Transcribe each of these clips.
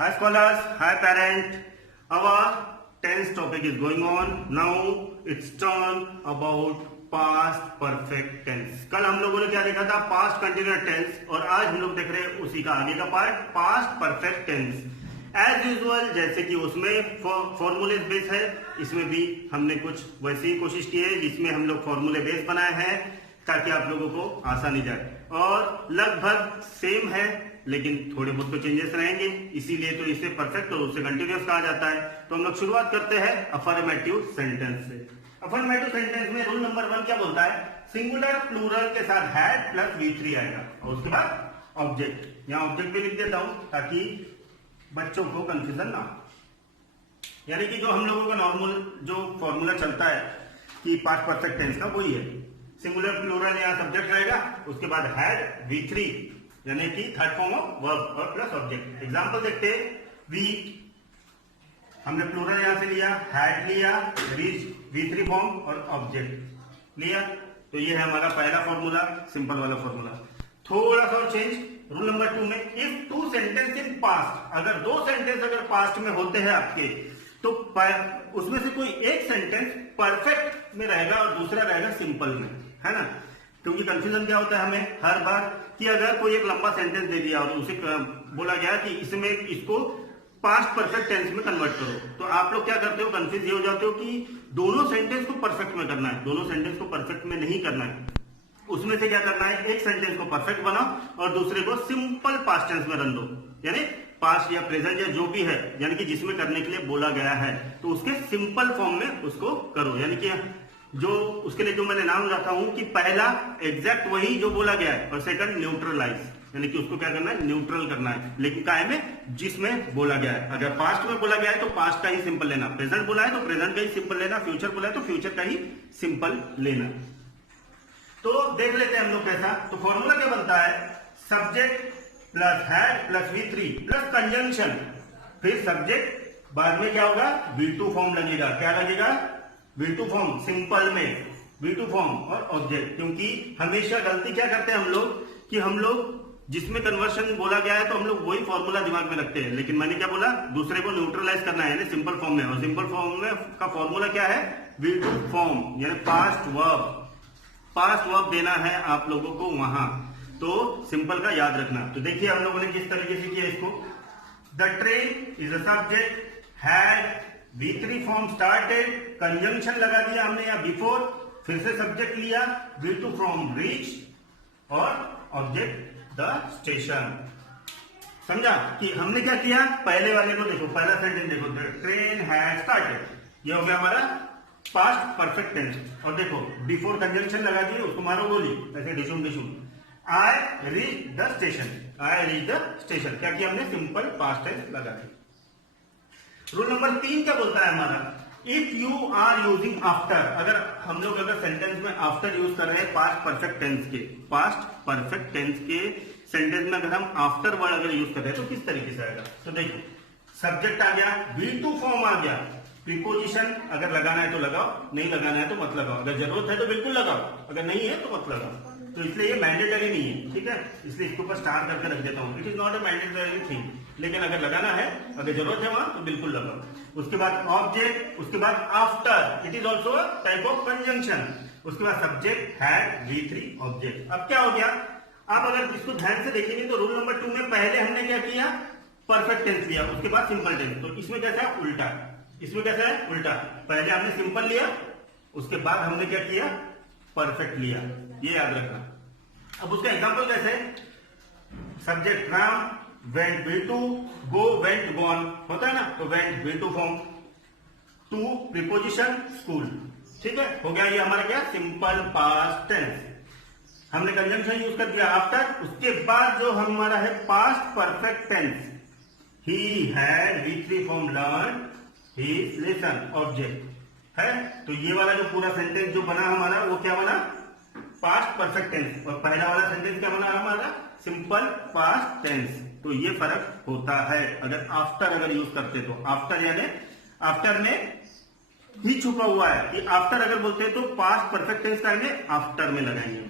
Hi scholars, hi parent. Our tense topic is going on. Now it's turn about past perfect tense. कल हम लोगों ने क्या देखा था? Past continuous tense और आज हम लोग देख रहे हैं उसी का आगे का part past perfect tense. As usual जैसे कि उसमें फॉर्मूले बेस है, इसमें भी हमने कुछ वैसी ही कोशिश की है जिसमें हम लोग फॉर्मूले बेस बनाए हैं ताकि आप लोगों को आसानी जाए और लगभग सेम है लेकिन थोड़े बहुत तो चेंजेस रहेंगे, इसीलिए तो इसे परफेक्ट और उससे कंटिन्यूअस कहा जाता है। तो हम लोग शुरुआत करते हैं अफर्मेटिव सेंटेंस से। अफर्मेटिव सेंटेंस में रूल नंबर 1 क्या बोलता है? सिंगुलर प्लूरल के साथ हैड प्लस V3 आएगा और उसके बाद ऑब्जेक्ट। यहाँ ऑब्जेक्ट भी लिख देता हूं ताकि बच्चों को कंफ्यूजन ना हो। यानी कि जो हम लोगों का नॉर्मल जो फॉर्मूला चलता है कि पास्ट परफेक्ट टेंस का वही है। सिंगुलर प्लूरल यहाँ सब्जेक्ट रहेगा, उसके बाद हैड V3 यानी कि थर्ड फॉर्म ऑफ वर्ब और प्लस ऑब्जेक्ट। एग्जांपल देखते हैं। वी हमने प्लूरल यहां से लिया, हैड लिया, रीच V3 फॉर्म और ऑब्जेक्ट लिया। तो ये है हमारा पहला फॉर्मूला, सिंपल वाला फॉर्मूला। थोड़ा सा और चेंज रूल नंबर 2 में, if two sentence in past, अगर दो सेंटेंस अगर पास्ट में होते हैं आपके तो उसमें से कोई एक सेंटेंस परफेक्ट में रहेगा और दूसरा रहेगा सिंपल में, है ना? क्योंकि कंफ्यूजन क्या होता है हमें हर बार कि अगर कोई एक लंबा सेंटेंस दे दिया और उसे बोला गया कि इसमें इसको पास्ट परफेक्ट टेंस में कन्वर्ट करो, तो आप लोग क्या करते हो? कंफ्यूज ये हो जाते हो कि दोनों सेंटेंस को परफेक्ट में करना है, दोनों सेंटेंस को परफेक्ट में नहीं करना है। उसमें से क्या करना है? एक सेंटेंस को परफेक्ट बनाओ और दूसरे को सिंपल पास्ट टेंस में रन दो, यानी पास्ट या प्रेजेंट या जो भी है, यानी कि जिसमें करने के लिए बोला गया है तो उसके सिंपल फॉर्म में उसको करो। यानी कि जो उसके लिए जो मैंने नाम रखा हूं कि पहला एग्जैक्ट वही जो बोला गया है और सेकंड न्यूट्रलाइज, यानी कि उसको क्या करना है? न्यूट्रल करना है, लेकिन काय में? जिसमें बोला गया है। अगर पास्ट में बोला गया है तो पास्ट का ही सिंपल लेना, प्रेजेंट बोला है तो प्रेजेंट का ही सिंपल लेना, फ्यूचर बोला है तो फ्यूचर का ही सिंपल लेना। तो देख लेते हैं हम लोग कैसा। तो फॉर्मूला क्या बनता है? Subject plus had plus V3 plus conjunction, फिर सब्जेक्ट बाद में क्या होगा? V2 फॉर्म लगेगा। क्या लगेगा? V2 फॉर्म सिंपल में V2 फॉर्म और ऑब्जेक्ट। क्योंकि हमेशा गलती क्या करते हैं हम लोग कि हम लोग जिसमें कन्वर्शन बोला गया है तो हम लोग वही फॉर्मूला दिमाग में रखते हैं, लेकिन मैंने क्या बोला? दूसरे को न्यूट्रलाइज करना है, यानी सिंपल फॉर्म में। और सिंपल फॉर्म में का फॉर्मूला क्या है? V2 फॉर्म, यानी पास्ट वर्ब देना है आप लोगों को वहां। तो सिंपल का याद रखना। तो देखिए हम लोगों ने किस तरीके से किया इसको। The train is a subject, had V3 form started, conjunction लगा दिया हमने या बिफोर, फिर से सब्जेक्ट लिया, V2 फ्रॉम रीच और ऑब्जेक्ट द स्टेशन। समझा कि हमने क्या किया? पहले वाले को देखो, पहला सेंटेंस देखो, द ट्रेन हैड स्टार्टेड, ये हो गया हमारा पास्ट परफेक्ट टेंस। और देखो बिफोर कंजंक्शन लगा दिए, उसको मारो गोली ऐसे डिशुम डिशुम। I reach the station, I reach the station, क्या किया हमने? सिंपल पास्ट टेंस लगा दिया। रूल नंबर 3 क्या बोलता है हमारा? If you are using after, अगर हम लोग अगर सेंटेंस में आफ्टर यूज कर रहे हैं पास्ट परफेक्ट टेंस के सेंटेंस में अगर हम आफ्टर वर्ड अगर यूज कर रहे हैं तो किस तरीके से आएगा? तो देखो सब्जेक्ट आ गया, V2 फॉर्म आ गया, प्रीपोजिशन अगर लगाना है तो लगाओ, नहीं लगाना है तो मत लगाओ, अगर जरूरत है तो बिल्कुल लगाओ, अगर नहीं है तो मत लगाओ। तो इसलिए ये मैंडेटरी नहीं है, ठीक है? इसलिए इसके ऊपर स्टार करके रख देता हूं। It is not a mandatory thing, लेकिन अगर लगाना है, अगर जरूरत है वहां तो बिल्कुल लगाओ। उसके बाद ऑब्जेक्ट, उसके बाद after, it is also a type of conjunction. उसके बाद सब्जेक्ट, हैड, V3, ऑब्जेक्ट। अब क्या हो गया? आप अगर इसको ध्यान से देखेंगे तो रूल नंबर 2 में पहले हमने क्या किया? परफेक्ट टेंस लिया, उसके बाद सिंपल टेंस। तो इसमें कैसा है? उल्टा। इसमें कैसा है? उल्टा। पहले हमने सिंपल लिया, उसके बाद हमने क्या किया? परफेक्ट लिया, ये याद रखना। अब उसका एग्जांपल कैसे? Subject Ram, went V2, go went gone, होता है ना? तो went V2 form, to preposition school, ठीक है? हो गया ये हमारा क्या? Simple past tense. हमने कंजंक्शन यूज कर दिया आफ्टर, उसके बाद जो हमारा है past perfect tense, he had V3 form learn his lesson, object है। तो ये वाला जो पूरा सेंटेंस जो बना हमारा वो क्या बना? Past perfect tense. और पहला वाला सेंटेंस क्या बना हमारा? Simple past tense. तो ये फर्क होता है अगर आफ्टर अगर यूज करते तो। आफ्टर यानी आफ्टर में ही छुपा हुआ है कि आफ्टर अगर बोलते हैं तो पास्ट परफेक्ट टेंस का आफ्टर में लगाएंगे।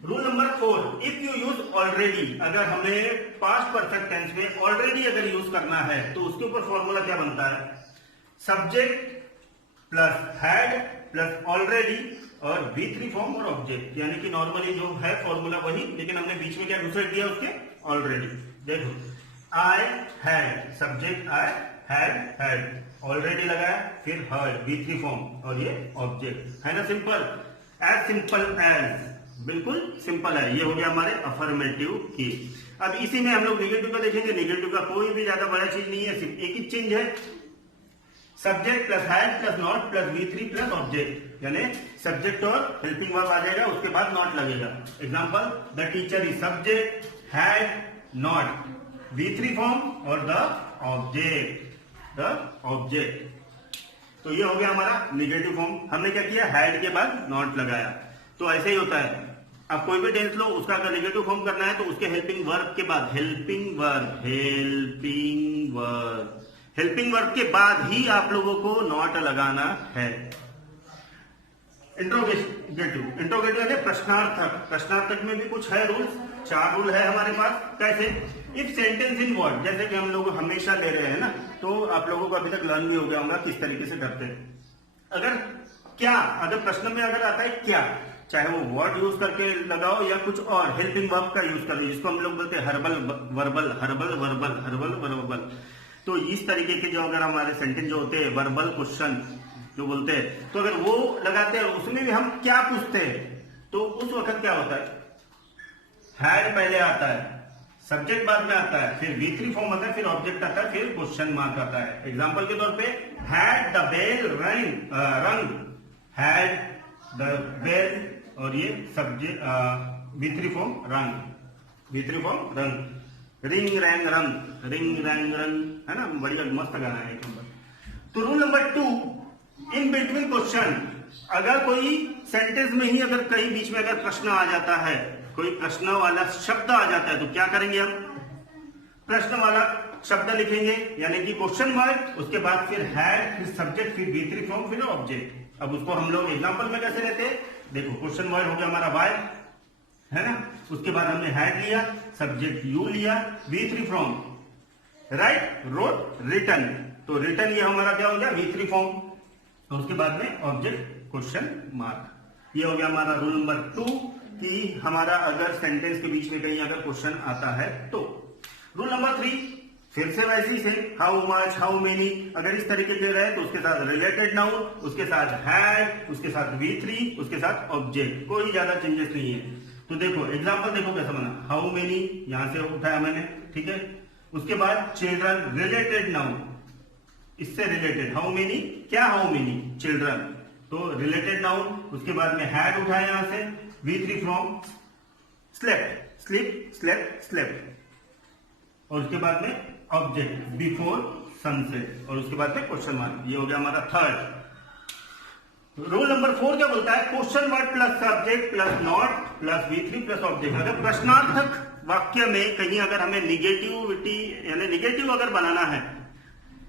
Rule number 4, if you use already, अगर हमें पास्ट परफेक्ट टेंस में ऑलरेडी अगर यूज करना है तो उसके ऊपर फॉर्मूला क्या बनता है? Subject plus had plus already और V3 फॉर्म और ऑब्जेक्ट, यानी कि नॉर्मली जो है फॉर्मूला वही, लेकिन हमने बीच में क्या दूसरा दिया उसके? ऑलरेडी। देखो, I had, subject I had, already लगाया, फिर हर्ड, V3 फॉर्म और ये ऑब्जेक्ट, है ना? सिंपल एज, बिल्कुल सिंपल है। ये हो गया हमारे अफर्मेटिव की। अब इसी में हम लोग नेगेटिव का देखेंगे। नेगेटिव का कोई भी ज्यादा बड़ा चीज नहीं है, सिर्फ एक ही चेंज है, subject plus had plus not plus V3 plus object, यानी सब्जेक्ट और हेल्पिंग वर्ब आ जाएगा, उसके बाद नॉट लगेगा। Example, the teacher is subject, had, not, V3 form और द ऑब्जेक्ट। तो ये हो गया हमारा नेगेटिव फॉर्म। हमने क्या किया? हैड के बाद नॉट लगाया। तो ऐसे ही होता है, अब कोई भी टेंस लो, उसका अगर नेगेटिव फॉर्म करना है तो उसके हेल्पिंग वर्ब के बाद, हेल्पिंग वर्ब के बाद ही आप लोगों को नॉट लगाना है। इंट्रोगेटिव यानी प्रश्नार्थक में भी कुछ है रूल्स, 4 रूल है हमारे पास। कैसे? इफ सेंटेंस इन वर्ड, जैसे कि हम लोग हमेशा ले रहे हैं ना, तो आप लोगों को अभी तक लर्न भी हो गया होगा किस तरीके से करते हैं। अगर प्रश्न में अगर आता है क्या, चाहे वो वर्ड यूज करके लगाओ या कुछ और हेल्पिंग वर्ब का यूज कर लो, जिसको हम लोग बोलते हैं हर्बल वर्बल। तो इस तरीके के जो अगर हमारे सेंटेंस जो होते हैं, वर्बल क्वेश्चन जो बोलते हैं, तो अगर वो लगाते हैं उसमें भी हम क्या पूछते हैं, तो उस वक्त क्या होता है? हैड पहले आता है, सब्जेक्ट बाद में आता है, फिर V3 फॉर्म आता है, फिर ऑब्जेक्ट आता है, फिर क्वेश्चन मार्क आता है। एग्जांपल के तौर पे, हैड द बेल रंग, हैड द बेल और ये सब्जेक्ट V3 फॉर्म रंग, रिंग रैंग रंग, है ना? बढ़िया मस्त गाना है एक नंबर। तो rule number 2, in between question, अगर कोई सेंटेंस में ही अगर कहीं बीच में अगर प्रश्न आ जाता है, कोई प्रश्न वाला शब्द आ जाता है, तो क्या करेंगे हम? प्रश्न वाला शब्द लिखेंगे, यानी कि क्वेश्चन वर्ड, उसके बाद फिर हैड, फिर सब्जेक्ट, फिर V3 फॉर्म, फिर ऑब्जेक्ट। अब उसको हम लोग एग्जांपल में कैसे लेते हैं? देखो, क्वेश्चन वर्ड हो गया हमारा वाई, है ना? उसके बाद हमने हैड लिया, सब्जेक्ट यू लिया, V3 form, right, wrote, written. तो रिटन ये हमारा क्या हो गया? V3 form. तो उसके बाद में ऑब्जेक्ट, क्वेश्चन मार्क। ये हो गया हमारा रूल नंबर 2 कि हमारा अगर सेंटेंस के बीच में कहीं अगर क्वेश्चन आता है तो। रूल नंबर 3, फिर से वैसे ही से, हाउ मच, हाउ मेनी, अगर इस तरीके से रहे तो उसके साथ रिलेटेड नाउन, उसके साथ हैड, उसके साथ V3, उसके साथ ऑब्जेक्ट, कोई ज्यादा चेंजेस नहीं है। तो देखो एग्जांपल देखो कैसा बना, हाउ मेनी यहां से उठाया मैंने, ठीक है? उसके बाद चिल्ड्रन, रिलेटेड नाउन, इससे रिलेटेड, हाउ मेनी, क्या हाउ मेनी चिल्ड्रन, तो रिलेटेड नाउन। उसके बाद में हैड उठाया यहां से, V3 फ्रॉम स्लेप्ट, और उसके बाद में ऑब्जेक्ट, बिफोर सनसेट, और उसके बाद में क्वेश्चन मार्क। ये हो गया हमारा थर्ड। रूल नंबर 4 क्या बोलता है? Question word plus subject plus not plus V3 plus object. अगर प्रश्नार्थक वाक्य में कहीं अगर हमें निगेटिविटी यानी निगेटिव अगर बनाना है,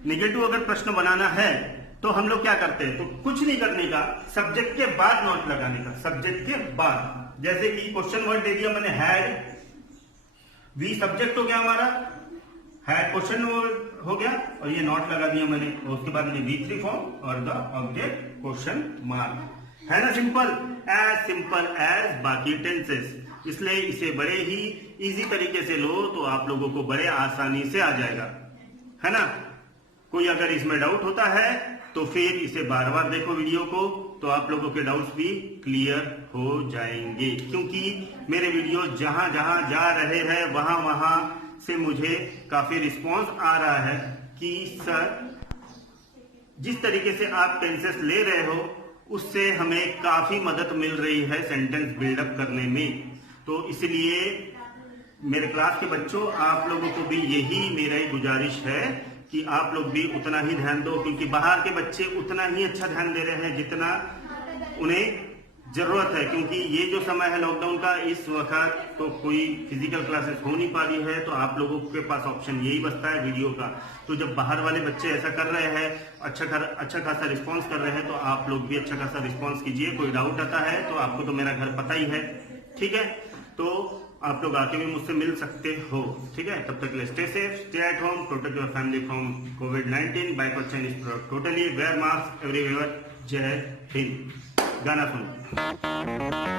निगेटिव अगर प्रश्न बनाना है, तो हम लोग क्या करते हैं? तो कुछ नहीं करने का, सब्जेक्ट के बाद नॉट लगाने का, सब्जेक्ट के बाद। जैसे कि क्वेश्चन वर्ड दे दिया मैंने हैड, V सब्जेक्ट हो गया हमारा, हैड क्वेश्चन हो गया, और ये नॉट लगा दिया मैंने, और उसके बाद में V3 फॉर्म और द ऑब्जेक्ट क्वेश्चन मार्क। है ना? सिंपल एज बाकी टेंसेस। इसलिए इसे बड़े ही इजी तरीके से लो तो आप लोगों को बड़े आसानी से आ जाएगा, है ना? कोई अगर इसमें डाउट होता है तो फिर इसे बार बार देखो वीडियो को, तो आप लोगों के डाउट्स भी क्लियर हो जाएंगे। क्योंकि मेरे वीडियो जहां जहां जा रहे हैं वहां से मुझे काफी रिस्पांस आ रहा है कि सर जिस तरीके से आप टेंसेस ले रहे हो उससे हमें काफी मदद मिल रही है सेंटेंस बिल्डअप करने में। तो इसलिए मेरे क्लास के बच्चों, आप लोगों को भी यही मेरा गुजारिश है कि आप लोग भी उतना ही ध्यान दो, क्योंकि बाहर के बच्चे उतना ही अच्छा ध्यान दे रहे हैं जितना उन्हें जरूरत है। क्योंकि ये जो समय है लॉकडाउन का, इस वक्त तो कोई फिजिकल क्लासेस हो नहीं पा रही है, तो आप लोगों के पास ऑप्शन यही बचता है वीडियो का। तो जब बाहर वाले बच्चे ऐसा कर रहे हैं, अच्छा खासा रिस्पांस कर रहे हैं, तो आप लोग भी अच्छा खासा रिस्पांस कीजिए। कोई डाउट आता है तो आपको तो मेरा घर पता ही है, ठीक है, तो आप लोग आके भी मुझसे मिल सकते हो। ठीक है, तब तक के लिए stay safe, stay at home, protect your family from कोविड-19, bye for Chinese product totally, wear mask everywhere. जय हिंद। गाना सुनो।